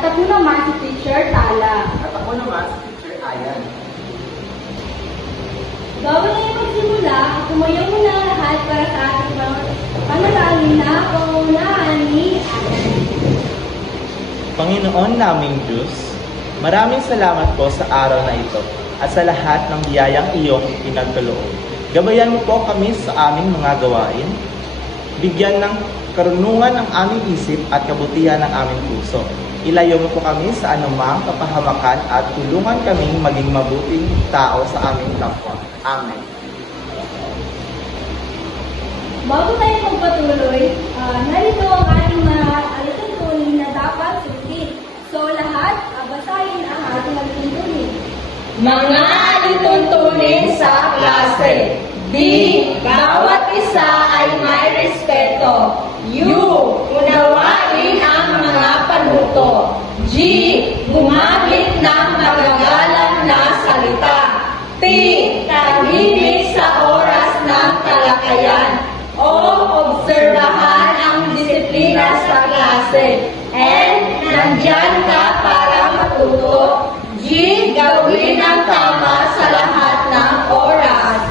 At ako naman si Teacher Tala. At ako naman si Teacher Ayan. Bago na yung magsimula, tumayo muna lahat para sa ating panalangin na pangunahan ni Ayan. Panginoon naming Diyos, maraming salamat po sa araw na ito at sa lahat ng biyayang iyong pinagkaloob. Gabayan mo po kami sa aming mga gawain. Bigyan ng karunungan ang aming isip at kabutihan ng aming puso. Ilayo mo po kami sa anumang kapahamakan at tulungan kaming maging mabuting tao sa aming kapwa. Amen. Bago tayo magpatuloy, narito ang ating mga alituntunin na dapat sundin. So lahat, basahin ang ating alituntunin. Mga alituntunin sa klase. D. Bawat isa ay may respeto. U. Unawain ang mga panuto. G. Gumamit ng magagalang na salita. T. Tahimik sa oras ng talakayan. O. Obserbahan ang disiplina sa klase. N. Nandyan ka para matuto. G. Gawin ang tama sa lahat ng oras.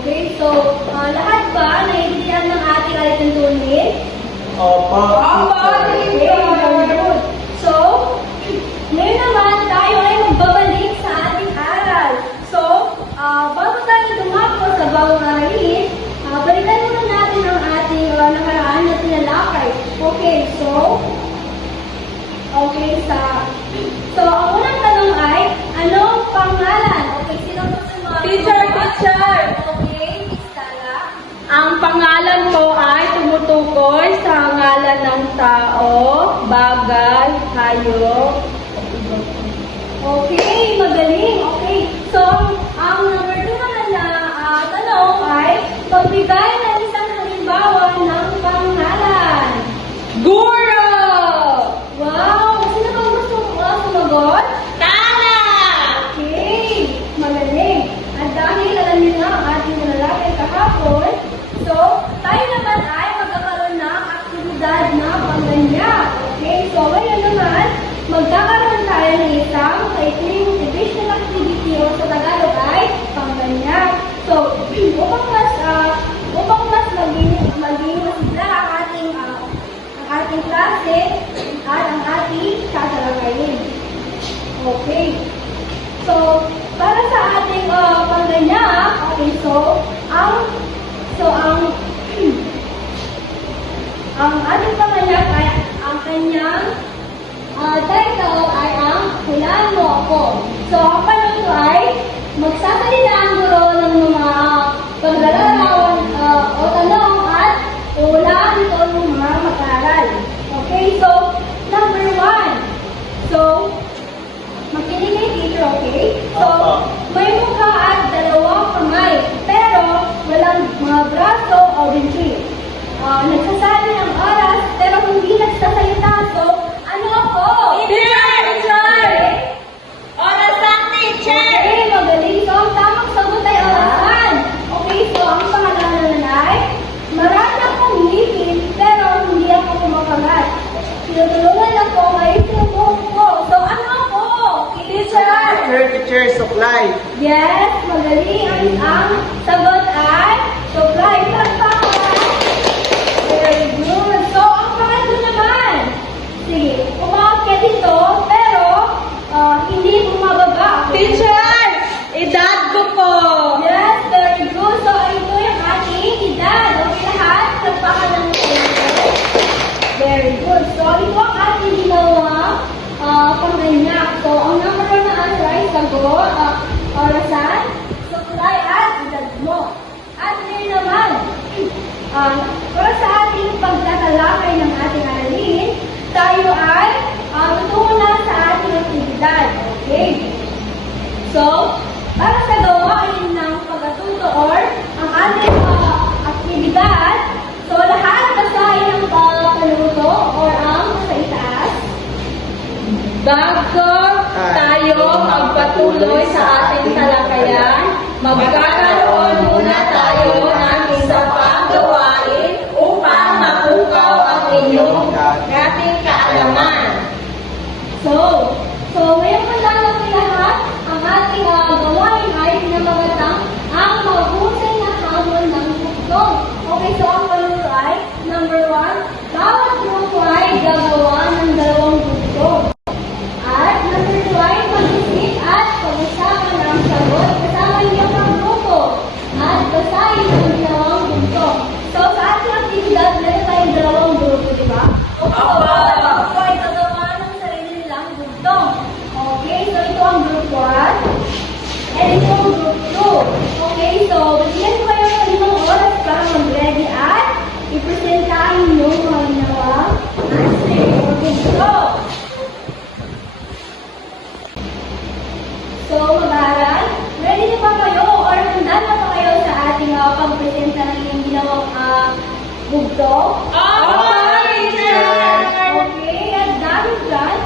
Okay, so lahat ba naiintindihan ng ating alituntunin? Opo, Okay, very good. So, ngayon naman tayo ay magbabalik sa ating aral. So, bago tayo dumako sa bagong aralin, balikan muna natin ang ating nakaraan na tinalakay. Okay, so, ang unang tanong ay, anong pangalan? Okay, sino po sa mga... Teacher! Okay, Miss Tala. Ang pangalan ko ay tumutukoy sa ngalan ng tao, bagay, hayop. Okay, magaling. Okay, so, ang number 2 naman na tanong ay, pagbigay ng isang halimbawa ng pangalan. Guro! Wow! Sino bang gusto sumagot? Tala! Okay, magaling. At dahil alam niyo na ang ating nalalakay kahapon, so, tayo naman ay magkakaroon ng aktibidad na pangganya. Okay, so ngayon naman, magkakaroon tayo ng isang kaikling motivational activity o sa Tagalog ay pangganya. So, upang mas maging masigla ang ating klase at ang ating tatalakayin. Okay. So, para sa ating pangganya, okay, ang ating panganyak ay ang kanyang title ay ang Hulaan Mo Ako. So, ang panito ay magsasalita ang guro ng mga paglalarawan o tanong at hulaan ito ng mga mag-aaral. Okay, so, number 1. So, makinig kay teacher, okay? So, may mukha at dalawang kamay, pero walang mga braso o binti. Nagsasabi ng oras, pero hindi nagsasalita. So, ano ako? Teacher! Orasan, teacher! Okay, magaling. So, ang tamang sagot ay orasan. Okay, so, ang pangalan naman ay, marami akong ngipin, pero hindi ako kumakagat. Tinutulungan ako ay sinubukan ko. So, ano ako? Teacher, supply. Yes, magaling. Ang sagot ay supply. Palakpakan. Very good. So, ang pangatlo naman. Sige, umakit ka dito, pero hindi bumababa. Teacher! Edad ko po! Yes, very good. So, ito yung ating edad. Okay lahat? Palakpakan ng teacher. Very good. So, ito ang ating ginawang pangganyak. So, ang number 1 na answer ay sagot, orasan, supply at edad mo. At ngayon naman, para sa ating pagtatalakay ng ating aralin, tayo ay tutungo na sa ating aktibidad. Okay? So, para sa gawain ng pagkatuto or ang ating aktibidad, so lahat basahin ang panuto or ang sa itaas. Bago tayo magpatuloy sa ating talakayan, magkakaroon muna tayo ng isa pang gawain upang mapukaw ang inyong dating kaalaman. Go! So, mag-aaral, ready na ba kayo or handa na ba kayo sa ating pag-presenta ng inyong ginawang bugto? Okay, at dahil dyan,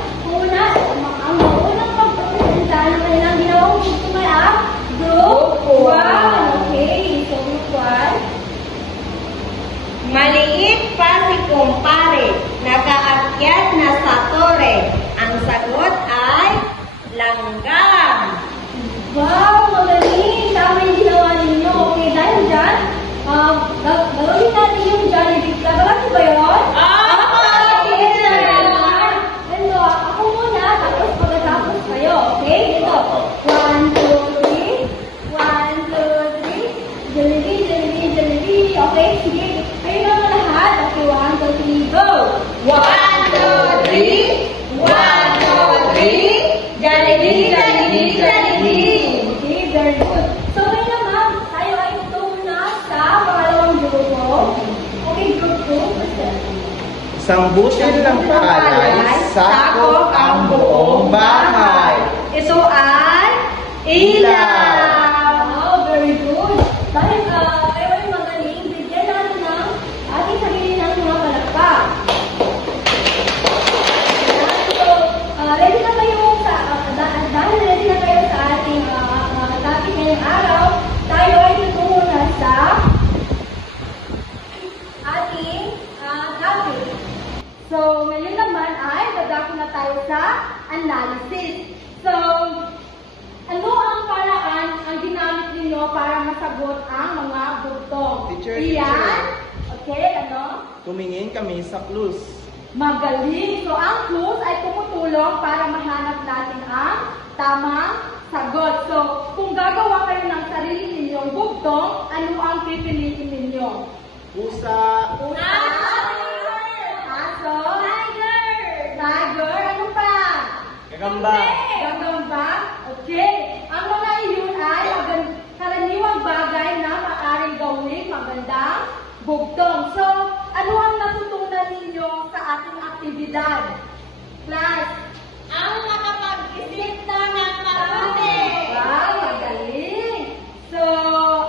ang maunang pag-presenta ng kanilang ginawang bugto ay Group 1. Okay, so Group 1. Maliit pa si kumpare, nakaakyat na sa tore. Ang sagot ay langgam. Wow, magaling! Tama yung ginawa ninyo. Okay, dahil dyan, gagawin natin yung Jollibee. Gagawin niyo ba yun? Ito, ako muna, tapos pagkatapos kayo. Okay? Ito. 1, 2, 3. 1, 2, 3. Jollibee, Jollibee, Jollibee. Okay, sige. Kayo naman lahat. Okay, 1, 2, 3, go! 1, 2, 3. 1, 2, 3. Jollibee, Jollibee, Jollibee. Okay, very good. So, ngayon naman, tayo ay tungo na sa pangalawang grupo. Okay, group 2. Isang butil ng palay, sakop ang buong bahay. Ito ay ilaw. Wow, very good. Dahil kayo ay magaling, bigyan natin ng ating sarili ng mga palakpak. So, ready na kayo dahil ready na kayo sa ating topic ngayong araw, tayo ay tutungo na sa ating topic. So, ngayon naman ay dadako na tayo sa analysis. So, ano ang paraan ang ginamit ninyo para masagot ang mga bugtong? Teacher, Iyan. Okay, ano? Tumingin kami sa clues. Magaling! So, ang clues ay tumutulong para mahanap natin ang tamang sagot. So, kung gagawa kayo ng sarili ninyong bugtong, ano ang pipiliin ninyo? Pusa, Aso? Tiger? Ano pa? gagamba, Gagamba? Okay. Ang mga iyon ay karaniwang bagay na maaaring gawin magandang bugtong. So, ano ang natutunan ninyo sa ating aktibidad? Class? Ang nakapag-isip na ng mabuti. Wow, magaling! So,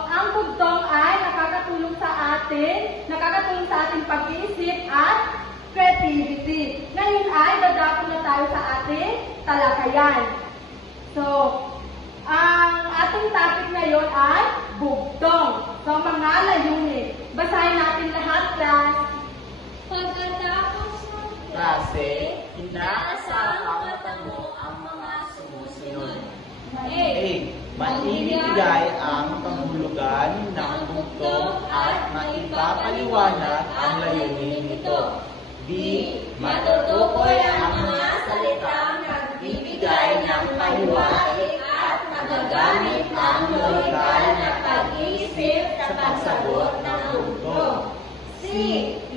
ang bugtong ay nakakatulong sa ating pag-iisip at creativity. Ngayon ay dadako na tayo sa ating talakayan. So, ang ating topic ngayon ay bugtong. So, mga layunin. Basahin natin lahat, class. Pagkatapos ng klase, inaasahang matamo ang mga sumusunod. A. Maibibigay ang kahulugan ng bugtong at maipapaliwanag ang layunin nito. B. Matutukoy ang mga salitang nagbibigay ng paliwanag at magagamit ang lokal na pag-iisip sa pagsagot ng bugtong. C.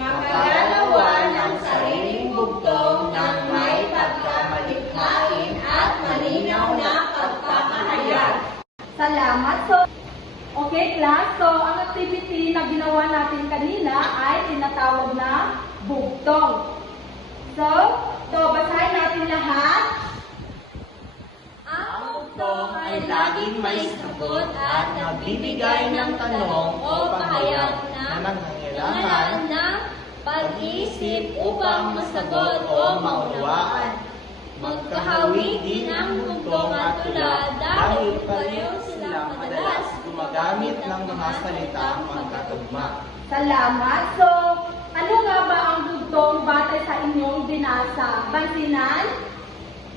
Makagalawa ng sariling bugtong ng may pagkamalikhain at malinaw na pagpapahayag. Salamat. So, okay, class. So, ang activity na ginawa natin kanina ay tinatawag na bugtong. So, basahin natin lahat. Ang bugtong ay laging may sagot at nagbibigay ng tanong o pahayag na nangangailangan ng pag-iisip upang masagot o maunawaan. Magkahawig din ang bugtong at tula dahil pareho silang madalas gumagamit ng mga salitang magkatugma. Salamat. So, ano nga ba ang bugtong batay sa inyong binasa? Bansinan?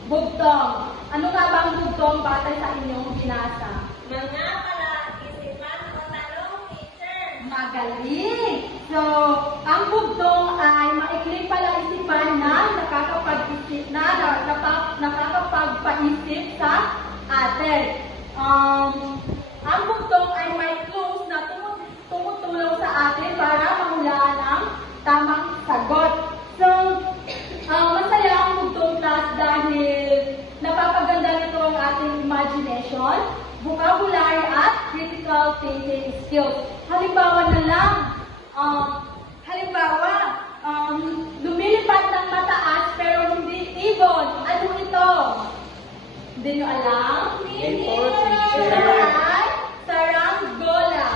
Bugtong. Ano nga ba ang bugtong batay sa inyong binasa? Mga pala-isipan o tanong, teacher. Magaling! So, ang bugtong ay maikling palaisipan na nakakapag-isip nakakapagpaisip sa atin. Ang bugtong ay may clues na tumutulong sa atin para mahulaan ang tamang sagot. So, masaya ang bugtong class dahil napapaganda nito ang ating imagination, vocabulary at critical thinking skills. Halimbawa na lang, lumilipad ng mataas pero hindi Hindi nyo alam? Hindi po, Ito teacher. ay saranggola.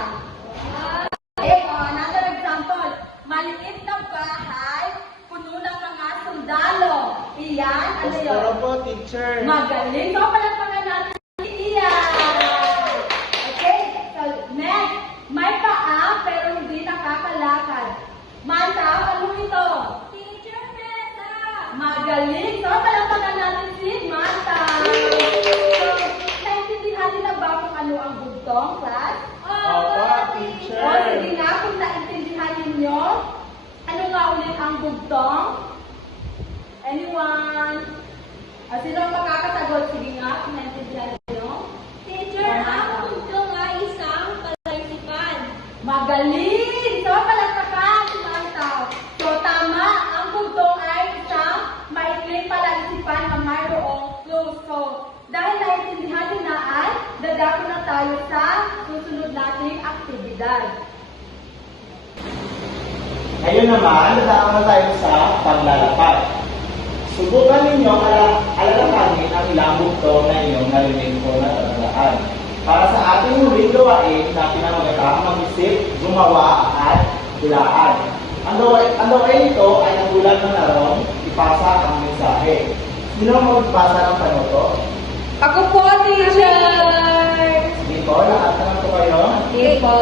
Okay, another example. Maliit na bahay, puno ng mga sundalo. Iyan, ano yun? Gusto po, teacher. Magaling. So, palagpagan natin si Ian. Okay, so next. May paa pero hindi nakakalakad. Manta, ano ito? Teacher Mesa. Magaling. So, palagpagan natin si Manta. So, naintindihan nila ba kung ano ang bugtong, class? Opo, teacher. O, sige nga, kung naintindihan ninyo, ano nga ulit ang bugtong? Anyone? Sino ang makakasagot? Sige nga, kung naintindihan ninyo. Teacher, ang bugtong ay isang palaisipan. Magaling! So, palagpakan si Mantaw. So, tama, ang bugtong ay isang maikling palaisipan na mayroong clue. So, dahil naintindihan nyo na ay, dadako na tayo sa susunod nating aktibidad. Ngayon naman, dadaan na tayo sa paglalakad. Subukan ninyo alalahanin ang ilang bugtong na inyong narinig ko na talaan. Para sa ating huling gawain na pinamagatang mag-isip, gumawa at hulaan. Ang gawain ito ay nagulat na naroon, ipasa ang mensahe. Sino ang magpasa ng panuto? Ako po, teacher! Sige po, lahat naman po kayo. Sige po.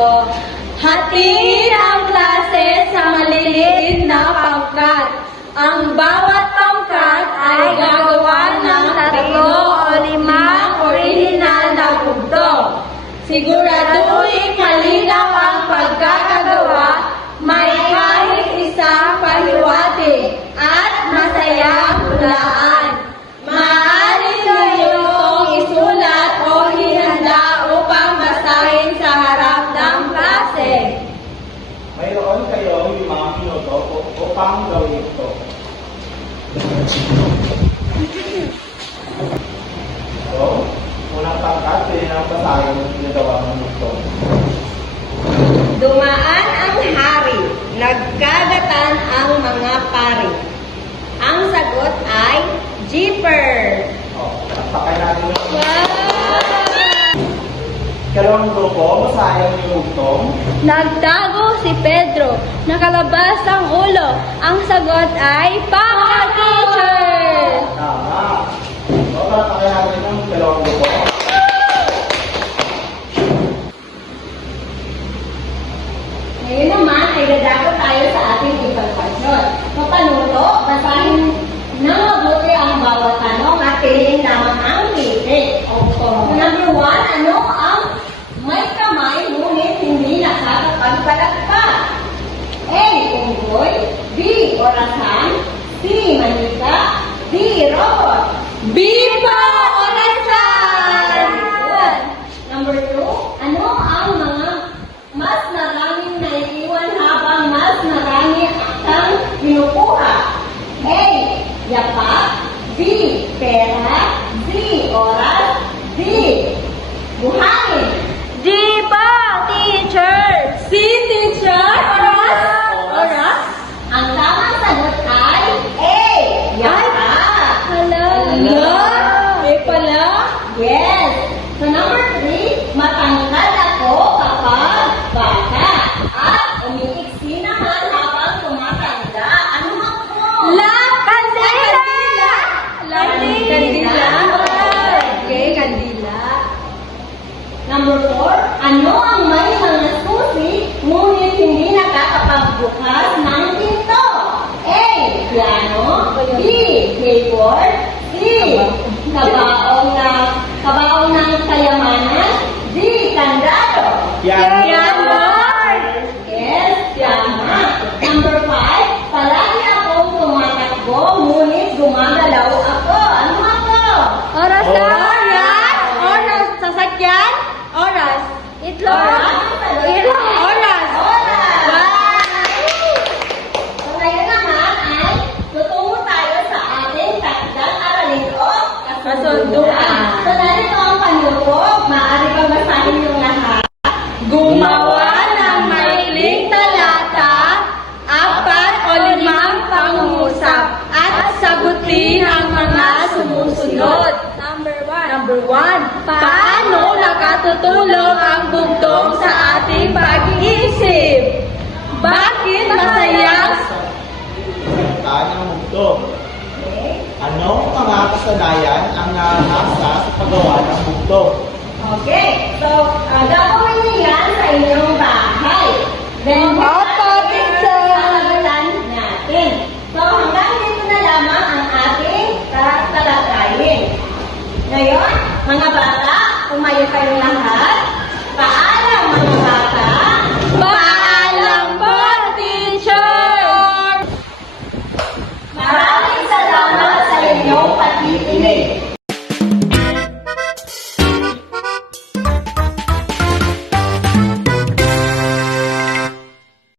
Hatiin ang klase sa maliliit na pangkat. Ang bawat pangkat ay gagawa ng 3 o 5 original na bugtong. Siguraduhin malinaw ang pagkakagawa, may kahit isang pahiwati, at masayang hulaan. Maaari ninyo itong isulat o hinanda upang basahin sa harap ng klase. Mayroon kayo 5 minuto upang gawin ito. So, unang pangkat, pwede nang basahin yung ginagawa ng gusto. Dumaan ang hari, nagkagatan ang mga pari. Ang sagot ay jeeper. Pakay natin yung Ikalawang grupo, basahin yung bugtong. Nagtago si Pedro, nakalabas ang ulo. Ang sagot ay Paka Teacher! Tama. So, pakay natin yung ikalawang grupo. Ngayon naman ay dadako tayo sa ating evaluation. Papanuto, basahin ng mabuti ang bawat tanong at piliin lamang ang titik. Number 1, ano ang may kamay ngunit hindi nakakapagpalakpak? A. Unggoy, B. Orasan, C. Manika, D. Robot. Biba Orasan! Number 2, ano ang mga mas maraming naiiwan habang mas marami ang kinukuha? A. Yapak, B. Pera, C. Oras, D. Buhangin. Diba, Teacher? Si Teacher? Oras. Ang tamang sagot ay A. Yapak. Hello? Eh pala? Yes. So number 3, matangkad ako kapag bata. At umiiksi naman habang tumatanda. Ano ako? Kandila! Kandila. Okay, kandila. Number 4, ano ang may mga susi ngunit hindi nakakapagbukas ng pinto? A. Piano, B. Keyboard, C. Kabaong ng kayamanan, D. Kandado. Piano! Yes, tama. Number 5, palagi akong tumatakbo ngunit gumagalaw ako. Ano ako? Oras na! Oras! Oras! Sasakyan? Oras! Itlog? Oras? Itlog! Oras! Oras! Wow! So ngayon naman ay tutungo tayo sa ating takdang aralin o kasunduan. So narito ang panuto. Maaari ba basahin yung lahat? Gumawa ng maikling talata, 4 o 5 pangungusap, at sagutin ang mga sumusunod. Number 1. Number 1, paano nakatutulong ang bugtong sa ating pag-iisip? Bakit masaya? Saan ang mundo? Anong mga kasanayan ang nakakasa sa paggawa ng mundo? Okay, so gagawin niyo yan sa inyong bahay. Then, Opo, teacher. Sasagutan natin. So, hanggang dito na lamang ang ating tatalakayin. Ngayon, mga bata, tumayo kayo